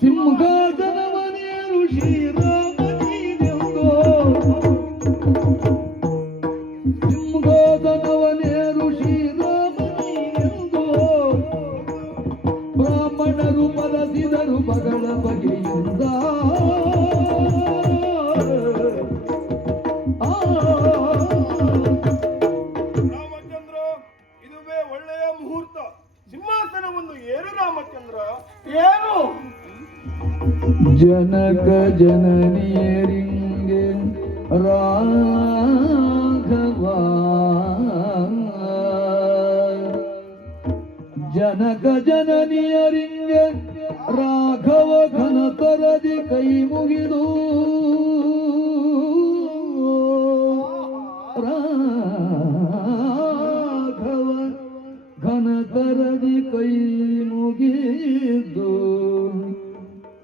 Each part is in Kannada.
ಸಿಂಹಾಸನವನೇರು ಶ್ರೀರಾಮನಿದೆಂದೋ ಸಿಂಹಾಸನವನೇರು ಶ್ರೀರಾಮನಿದೆಂದೋ ಬ್ರಾಹ್ಮಣರು ಪರಸಿದರು ಬಗಳ ಬಗೆಯಿಂದ ರಾಮಚಂದ್ರ, ಇದುವೇ ಒಳ್ಳೆಯ ಮುಹೂರ್ತ. ಸಿಂಹಾಸನವನ್ನು ಏರು ರಾಮಚಂದ್ರ, ಏನು? ಜನಕ ಜನನಿಯರಿಂಗೆ ರಾಘವ ಜನಕ ಜನನಿಯರಿಂಗೆ ರಾಘವ ಘನತರದಿ ಕೈ ಮುಗಿದು ರಾಘವ ಘನತರದಿ ಕೈ ಮುಗಿದು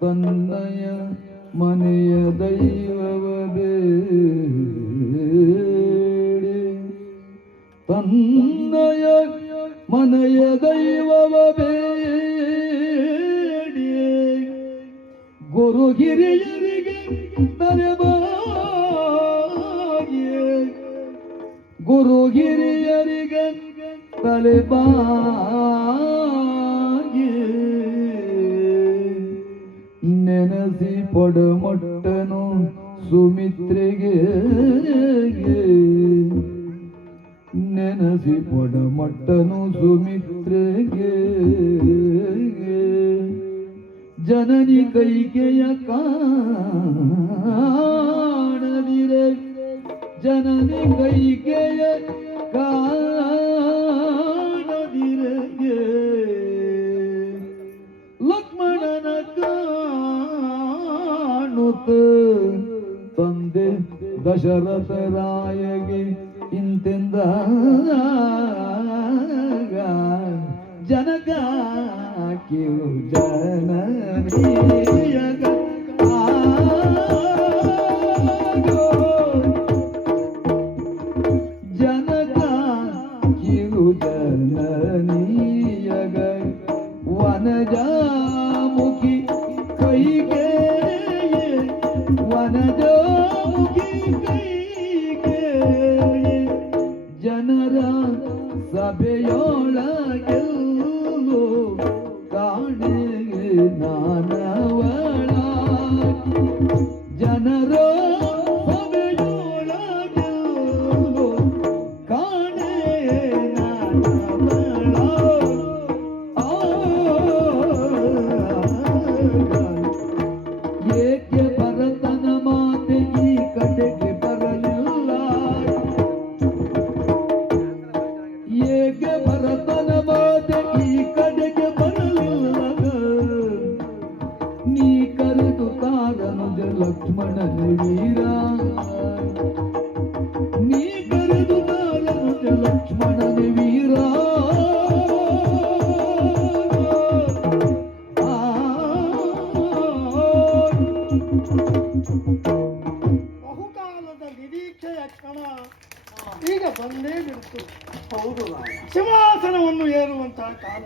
ತನ್ನಯ ಮನೆಯ ದೈವವ ಬೇಡಿ ತನ್ನಯ ಮನೆಯ ದೈವವ ಬೇಡಿ ಗುರು ಹಿರಿಯರಿಗೆ ತಲೆಬಾಗಿ ಗುರು ಹಿರಿಯರಿಗೆ ತಲೆಬಾಗಿ ನೆನಸಿ ಪೊಡಮೊಟ್ಟನು ಸುಮಿತ್ರೆಗೆ ನೆನಸಿ ಪೊಡಮೊಟ್ಟನು ಸುಮಿತ್ರೆಗೆ ಜನನಿ ಕೈಕೆಯ ಕಾಣದಿರೆ ಜನನಿ ಕೈಕೆಯ ಕಾಣದಿರೆಗೆ ಲಕ್ಷ್ಮಣನ ಕಾಣುತ್ತ ತಂದೆ ದಶರಥ ರಾಯಗೆ ಇಂತೆಂದ ಜನಕ ಕಿರು ಜನನಿಯಗ ಜನಕ ಕಿರು ಜನನಿಯಗ ವನಜಾಮುಖಿ ಕೈಗೆ ವನಜಾಮುಖಿ ಕೈಗೆ ಜನರ ಸಭೆಯೊಳಗೆಲ್ಲೋ ಕಾಣೆ ನಾನವಳ ಜನರ ಸಭೆಯೊಳಗೆಲ್ಲೋ ಕಾಣೆ ನಾನವಳ ಏಕೆ ಭರತನ ಮಾತೆ ಈ ಕಡೆಗೆ ಬರಲಿಲ್ಲ ಏಕೆ ಭರತನ ಮಾತೆ ಈ ಕಡೆಗೆ ಬರಲಿಲ್ಲ ನೀ ಕರೆದು ತಾರನುಜ ಲಕ್ಷ್ಮಣನ ವೀರ ನೀ ಕರೆದು ತಾರನುಜ ಲಕ್ಷ್ಮಣನ ವೀರ ಬಹುಕಾಲದ ನಿರೀಕ್ಷೆಯ ಕ್ಷಣ ಈಗ ಬಂದೇ ಬಿಡ್ತು. ಹೌದು. ಸಿಂಹಾಸನವನ್ನು ಏರುವಂತಹ ಕಾಲ.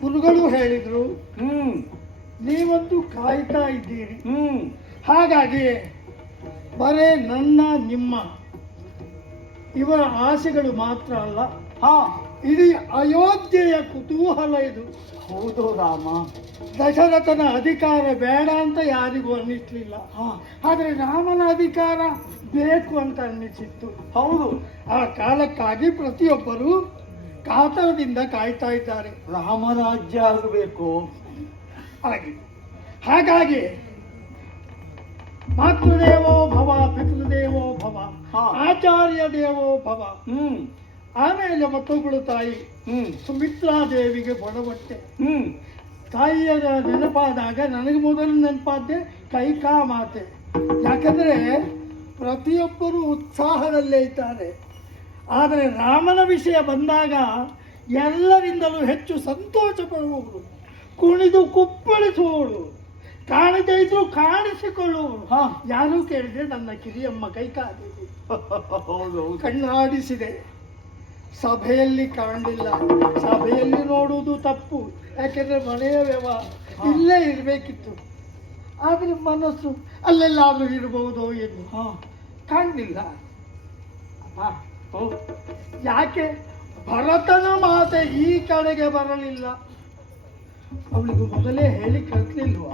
ಗುರುಗಳು ಹೇಳಿದ್ರು, ನೀವಂತೂ ಕಾಯ್ತಾ ಇದ್ದೀರಿ. ಹಾಗಾಗಿ ಬರೇ ನನ್ನ ನಿಮ್ಮ ಇವರ ಆಸೆಗಳು ಮಾತ್ರ ಅಲ್ಲ, ಇಡೀ ಅಯೋಧ್ಯೆಯ ಕುತೂಹಲ ಇದು. ಹೌದು ರಾಮ. ದಶರಥನ ಅಧಿಕಾರ ಬೇಡ ಅಂತ ಯಾರಿಗೂ ಅನ್ನಿಸ್ಲಿಲ್ಲ, ಆದ್ರೆ ರಾಮನ ಅಧಿಕಾರ ಬೇಕು ಅಂತ ಅನ್ನಿಸಿತ್ತು. ಹೌದು. ಆ ಕಾಲಕ್ಕಾಗಿ ಪ್ರತಿಯೊಬ್ಬರು ಕಾತರದಿಂದ ಕಾಯ್ತಾ ಇದ್ದಾರೆ. ರಾಮರಾಜ್ಯ ಆಗಬೇಕು. ಹಾಗಾಗಿ ಮಾತೃದೇವೋ ಭವ, ಪಿತೃದೇವೋ ಭವ, ಆಚಾರ್ಯ ದೇವೋ ಭವ. ಆಮೇಲೆ ಮತ್ತೊಬ್ಬಳು ತಾಯಿ ಸುಮಿತ್ರಾದೇವಿಗೆ ಬಡಬಟ್ಟೆ. ತಾಯಿಯರ ನೆನಪಾದಾಗ ನನಗೆ ಮೊದಲು ನೆನಪಾದ್ದೆ ಕೈಕಾ ಮಾತೆ. ಯಾಕಂದ್ರೆ ಪ್ರತಿಯೊಬ್ಬರು ಉತ್ಸಾಹದಲ್ಲೇ ಇದ್ದಾರೆ, ಆದರೆ ರಾಮನ ವಿಷಯ ಬಂದಾಗ ಎಲ್ಲರಿಂದಲೂ ಹೆಚ್ಚು ಸಂತೋಷ ಪಡುವವರು, ಕುಣಿದು ಕುಪ್ಪಳಿಸುವವರು, ಕಾಣದೇ ಇದ್ರು ಕಾಣಿಸಿಕೊಳ್ಳುವವರು. ಯಾರು ಕೇಳಿದ್ರೆ ನನ್ನ ಕಿರಿಯಮ್ಮ ಕೈಕಾದೇವಿ ಕಣ್ಣಾಡಿಸಿದೆ. ಸಭೆಯಲ್ಲಿ ಕಾಣಲಿಲ್ಲ, ಸಭೆಯಲ್ಲಿ ನೋಡುವುದು ತಪ್ಪು, ಯಾಕೆಂದ್ರೆ ಮನೆಯ ವ್ಯವಹಾರ. ಇಲ್ಲೇ ಇರಬೇಕಿತ್ತು. ಆದರೆ ಮನಸ್ಸು ಅಲ್ಲೆಲ್ಲಾದ್ರೂ ಇರಬಹುದೋ ಎಂದು ಕಾಣಲಿಲ್ಲ. ಅಪ್ಪ, ಯಾಕೆ ಭರತನ ಮಾತೆ ಈ ಕಡೆಗೆ ಬರಲಿಲ್ಲ? ಅವಳಿಗೆ ಮೊದಲೇ ಹೇಳಿ ಕಳಿಸ್ಲಿಲ್ವಾ?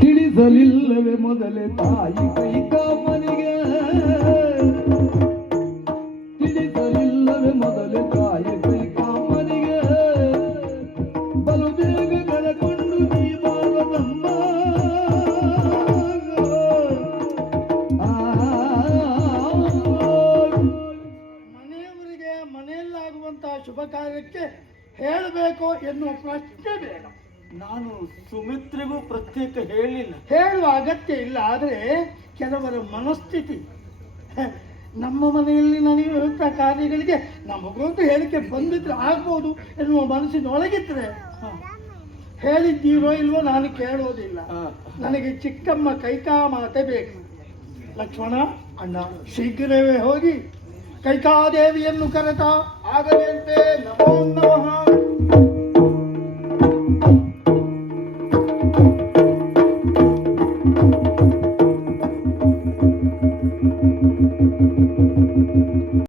ತಿಳಿಸಲಿಲ್ಲವೇ ಮೊದಲೇ ತಾಯಿ ಕೈಕಾಮನಿಗೆ, ತಿಳಿಸಲಿಲ್ಲವೇ ಮೊದಲೇ ತಾಯಿ ಕೈಕಾಮನಿಗೆ, ಬಲು ಬೇಗ ಕರೆಕೊಂಡು ನೀ ಬಾರದಮ್ಮ. ಮನೆಯವರಿಗೆ ಮನೆಯಲ್ಲಾಗುವಂತಹ ಶುಭ ಕಾರ್ಯಕ್ಕೆ ಹೇಳಬೇಕು ಎನ್ನುವ ಪ್ರಶ್ನೆ ಬೇಡ. ನಾನು ಸುಮಿತ್ರಿಗೂ ಪ್ರತ್ಯೇಕ ಹೇಳಿಲ್ಲ. ಹೇಳುವ ಅಗತ್ಯ ಇಲ್ಲ. ಆದರೆ ಕೆಲವರ ಮನಸ್ಥಿತಿ, ನಮ್ಮ ಮನೆಯಲ್ಲಿ ನಡೆಯುವಂಥ ಕಾರ್ಯಗಳಿಗೆ ನಮಗೊಂದು ಹೇಳಿಕೆ ಬಂದಿದ್ರೆ ಆಗ್ಬೋದು ಎನ್ನುವ ಮನಸ್ಸಿನೊಳಗಿದ್ರೆ ಹೇಳಿದ್ದೀರೋ ಇಲ್ವೋ ನಾನು ಕೇಳೋದಿಲ್ಲ. ನನಗೆ ಚಿಕ್ಕಮ್ಮ ಕೈಕಾಮಾತೆ ಬೇಕು. ಲಕ್ಷ್ಮಣ, ಅಣ್ಣ, ಶೀಘ್ರವೇ ಹೋಗಿ ಕೈಕಾದೇವಿಯನ್ನು ಕರೆತ ಆಗದಂತೆ